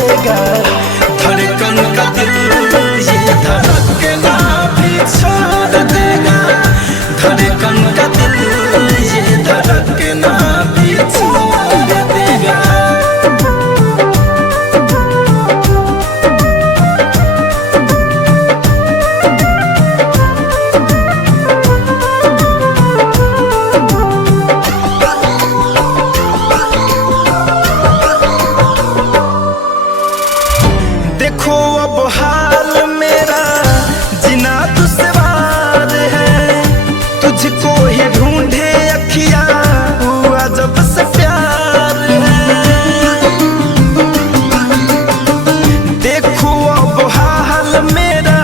लेगा, धड़कन का दिल ये धड़कना भी छोड़ देगा, धड़कन का दिल ये धड़कना भी छोड़ देगा। देखो अब हाल मेरा जीना दुश्वार है, तुझको ही ढूंढे अखियां हुआ जब से प्यार है। देखो अब हाल मेरा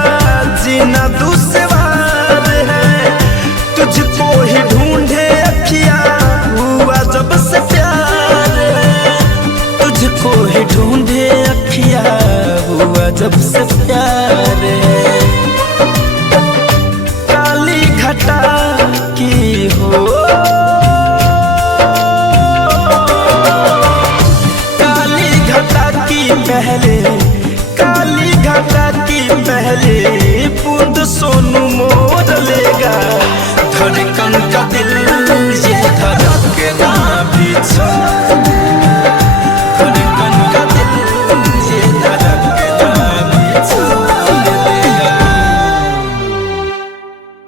जीना दुश्वार है, तुझको ही ढूंढे अखियां हुआ जब से प्यार है, तुझको ही ढूंढे अखियां हुआ जब से प्यार है। काली घटा की हो, काली घटा की पहले, काली घटा की पहले बूंद सोनू मोर लेगा, धड़कन का दिल ये धड़कना भी छोड़